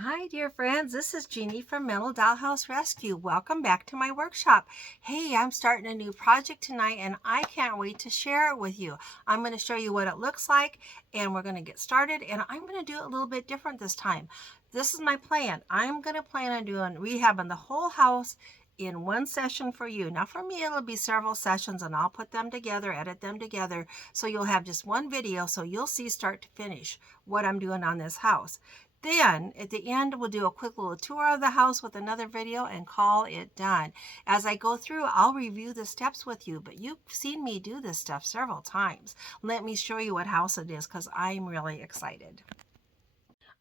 Hi, dear friends. This is Jeannie from Mental Dollhouse Rescue. Welcome back to my workshop. Hey, I'm starting a new project tonight and I can't wait to share it with you. I'm going to show you what it looks like and we're going to get started, and I'm going to do it a little bit different this time. This is my plan. I'm going to plan on doing rehab on the whole house in one session for you. Now for me, it'll be several sessions and I'll put them together, edit them together, so you'll have just one video so you'll see start to finish what I'm doing on this house. Then at the end, we'll do a quick little tour of the house with another video and call it done. As I go through, I'll review the steps with you, but you've seen me do this stuff several times. Let me show you what house it is because I'm really excited.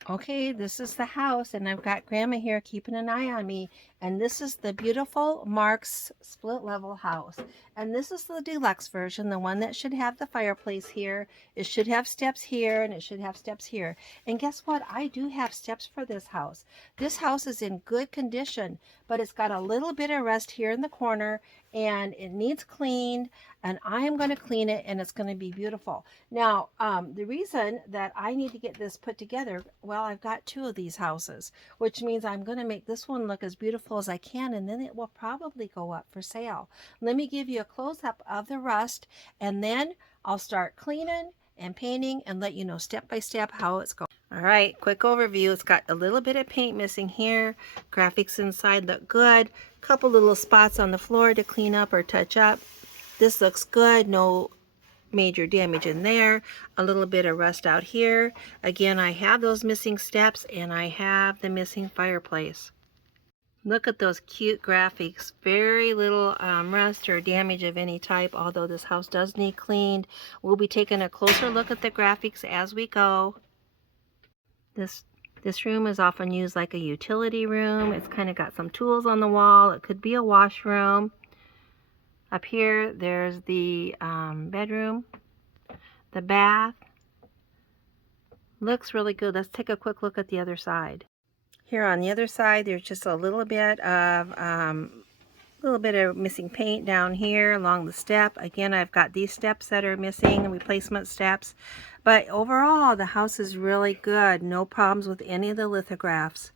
Okay, this is the house, and I've got Grandma here keeping an eye on me, and this is the beautiful Marx split level house. And this is the deluxe version, the one that should have the fireplace here. It should have steps here, and it should have steps here. And guess what? I do have steps for this house. This house is in good condition, but it's got a little bit of rust here in the corner, and it needs cleaned, and I'm going to clean it, and it's going to be beautiful. Now, the reason that I need to get this put together, well, I've got two of these houses, which means I'm going to make this one look as beautiful as I can, and then it will probably go up for sale. Let me give you a close-up of the rust, and then I'll start cleaning and painting and let you know step by step how it's going. All right, quick overview. It's got a little bit of paint missing here. Graphics inside look good. Couple little spots on the floor to clean up or touch up. This looks good. No major damage in there. A little bit of rust out here. Again, I have those missing steps and I have the missing fireplace. Look at those cute graphics. Very little rust or damage of any type, although this house does need cleaned. We'll be taking a closer look at the graphics as we go. This room is often used like a utility room. It's kind of got some tools on the wall. It could be a washroom. Up here, there's the bedroom, the bath. Looks really good. Let's take a quick look at the other side. Here on the other side, there's just a little bit of missing paint down here along the step. Again, I've got these steps that are missing, replacement steps. But overall, the house is really good. No problems with any of the lithographs.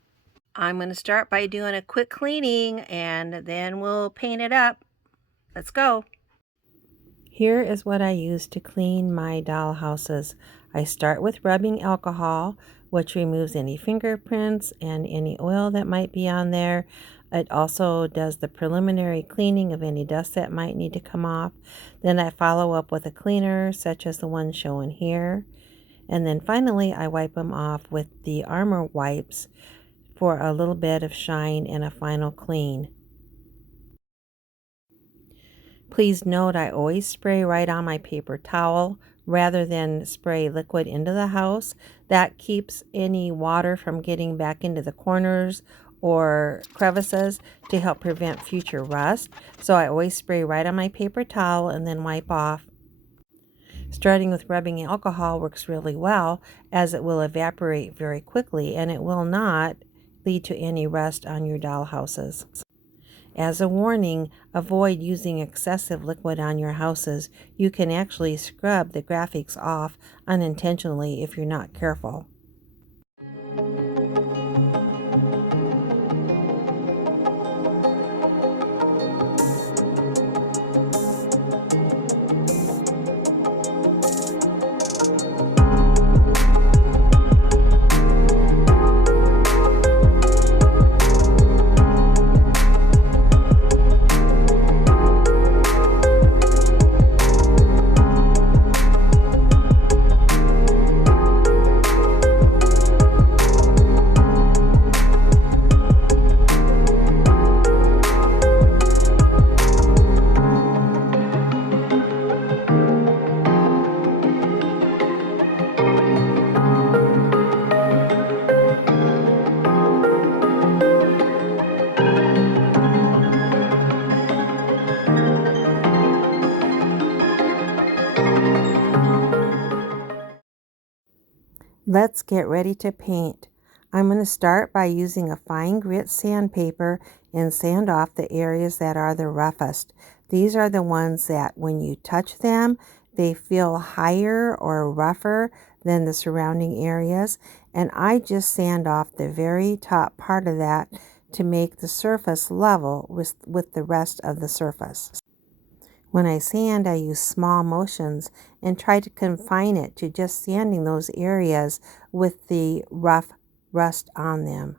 I'm going to start by doing a quick cleaning and then we'll paint it up. Let's go. Here is what I use to clean my doll houses. I start with rubbing alcohol, which removes any fingerprints and any oil that might be on there. It also does the preliminary cleaning of any dust that might need to come off. Then I follow up with a cleaner, such as the one shown here. And then finally, I wipe them off with the Armor wipes for a little bit of shine and a final clean. Please note I always spray right on my paper towel rather than spray liquid into the house. That keeps any water from getting back into the corners or crevices to help prevent future rust. So I always spray right on my paper towel and then wipe off. Starting with rubbing alcohol works really well, as it will evaporate very quickly and it will not lead to any rust on your doll houses. As a warning, avoid using excessive liquid on your houses. You can actually scrub the graphics off unintentionally if you're not careful. Let's get ready to paint. I'm going to start by using a fine grit sandpaper and sand off the areas that are the roughest. These are the ones that when you touch them, they feel higher or rougher than the surrounding areas. and I just sand off the very top part of that to make the surface level with the rest of the surface. When I sand, I use small motions and try to confine it to just sanding those areas with the rough rust on them.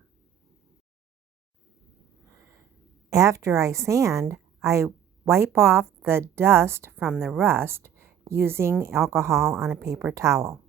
After I sand, I wipe off the dust from the rust using alcohol on a paper towel.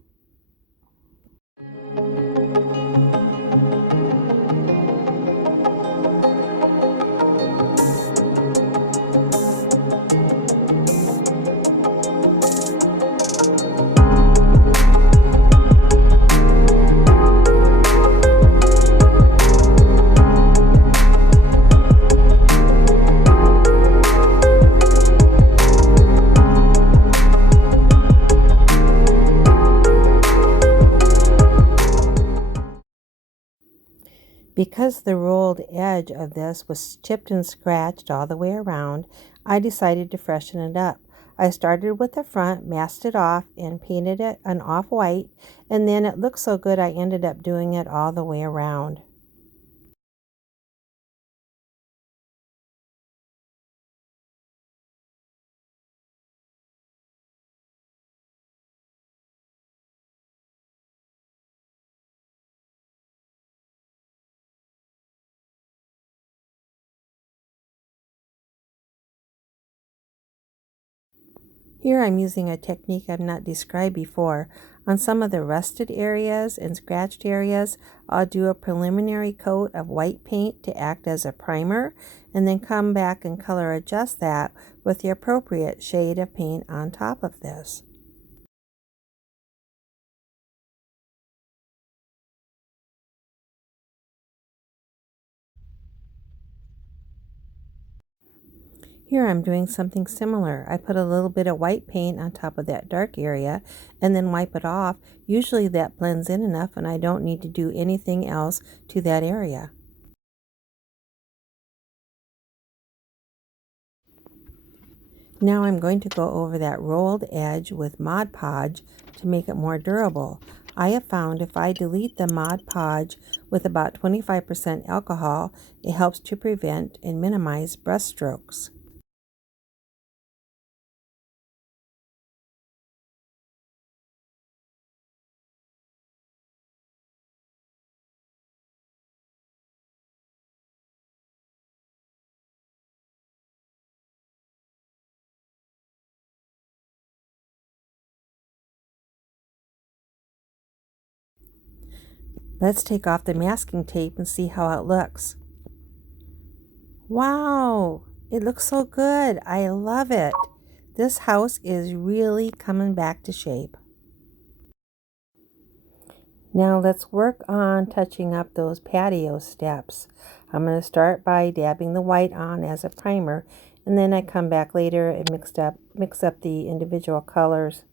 Because the rolled edge of this was chipped and scratched all the way around, I decided to freshen it up. I started with the front, masked it off, and painted it an off-white, and then it looked so good I ended up doing it all the way around. Here I'm using a technique I've not described before. On some of the rusted areas and scratched areas, I'll do a preliminary coat of white paint to act as a primer, and then come back and color adjust that with the appropriate shade of paint on top of this. Here I'm doing something similar. I put a little bit of white paint on top of that dark area and then wipe it off. Usually that blends in enough and I don't need to do anything else to that area. Now I'm going to go over that rolled edge with Mod Podge to make it more durable. I have found if I dilute the Mod Podge with about 25% alcohol, it helps to prevent and minimize brush strokes. Let's take off the masking tape and see how it looks. Wow, it looks so good. I love it. This house is really coming back to shape. Now let's work on touching up those patio steps. I'm going to start by dabbing the white on as a primer, and then I come back later and mix up the individual colors.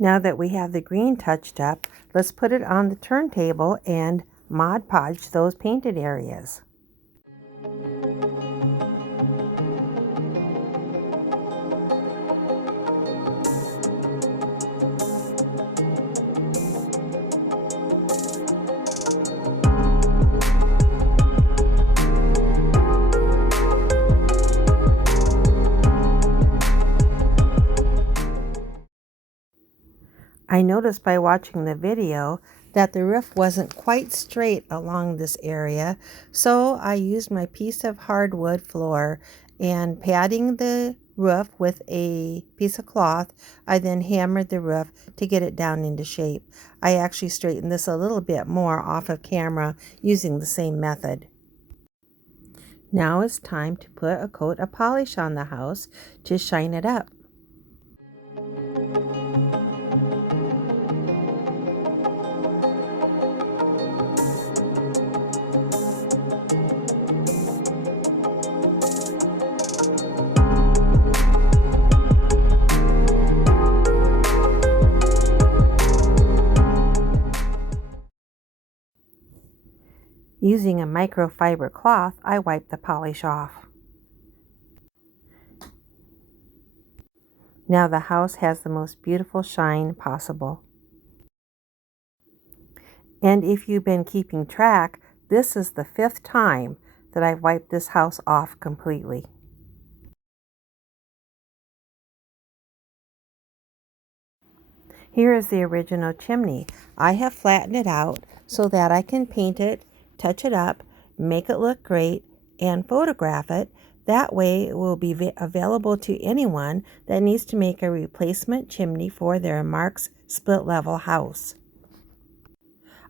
Now that we have the green touched up, let's put it on the turntable and Mod Podge those painted areas. I noticed by watching the video that the roof wasn't quite straight along this area, so I used my piece of hardwood floor and padding the roof with a piece of cloth, I then hammered the roof to get it down into shape. I actually straightened this a little bit more off of camera using the same method. Now it's time to put a coat of polish on the house to shine it up. Using a microfiber cloth, I wipe the polish off. Now the house has the most beautiful shine possible. And if you've been keeping track, this is the 5th time that I've wiped this house off completely. Here is the original chimney. I have flattened it out so that I can paint it, touch it up, make it look great, and photograph it. That way it will be available to anyone that needs to make a replacement chimney for their Marx split level house.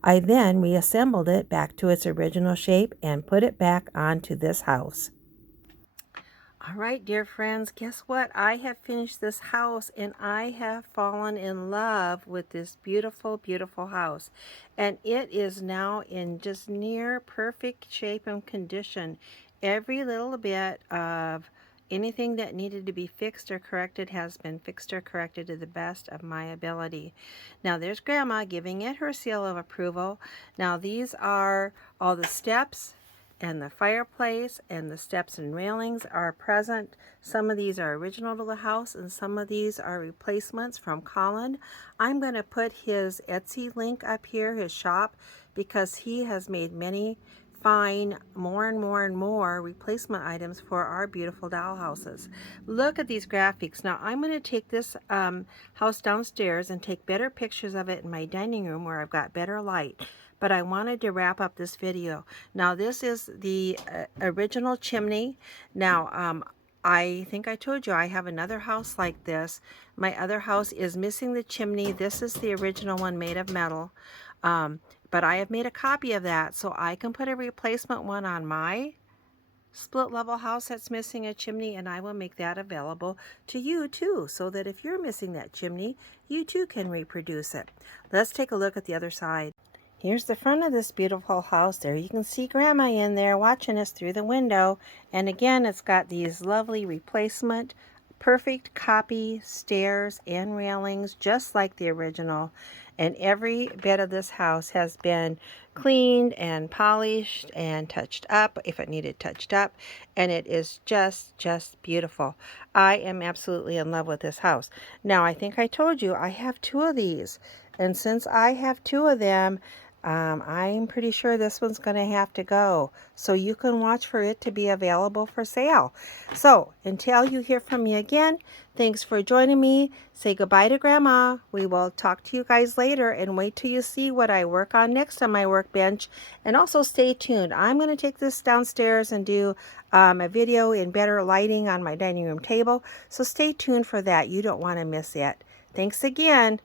I then reassembled it back to its original shape and put it back onto this house. All right, dear friends, guess what? I have finished this house and I have fallen in love with this beautiful, beautiful house. And it is now in just near perfect shape and condition. Every little bit of anything that needed to be fixed or corrected has been fixed or corrected to the best of my ability. Now there's Grandma giving it her seal of approval. Now these are all the steps, and the fireplace and the steps and railings are present. Some of these are original to the house and some of these are replacements from Colin. I'm going to put his Etsy link up here, his shop, because he has made many fine more and more replacement items for our beautiful doll houses. Look at these graphics. Now I'm going to take this house downstairs and take better pictures of it in my dining room where I've got better light. But I wanted to wrap up this video. Now this is the original chimney. Now I think I told you I have another house like this. My other house is missing the chimney. This is the original one made of metal. But I have made a copy of that so I can put a replacement one on my split level house that's missing a chimney, and I will make that available to you too, so that if you're missing that chimney, you too can reproduce it. Let's take a look at the other side. Here's the front of this beautiful house. There you can see Grandma in there watching us through the window. And again, it's got these lovely replacement, perfect copy stairs and railings, just like the original. And every bit of this house has been cleaned and polished and touched up if it needed touched up. And it is just beautiful. I am absolutely in love with this house. Now, I think I told you I have 2 of these. And since I have 2 of them, I'm pretty sure this one's going to have to go. So you can watch for it to be available for sale. So until you hear from me again, thanks for joining me. Say goodbye to Grandma. We will talk to you guys later, and wait till you see what I work on next on my workbench. And also stay tuned. I'm going to take this downstairs and do a video in better lighting on my dining room table. So stay tuned for that. You don't want to miss it. Thanks again.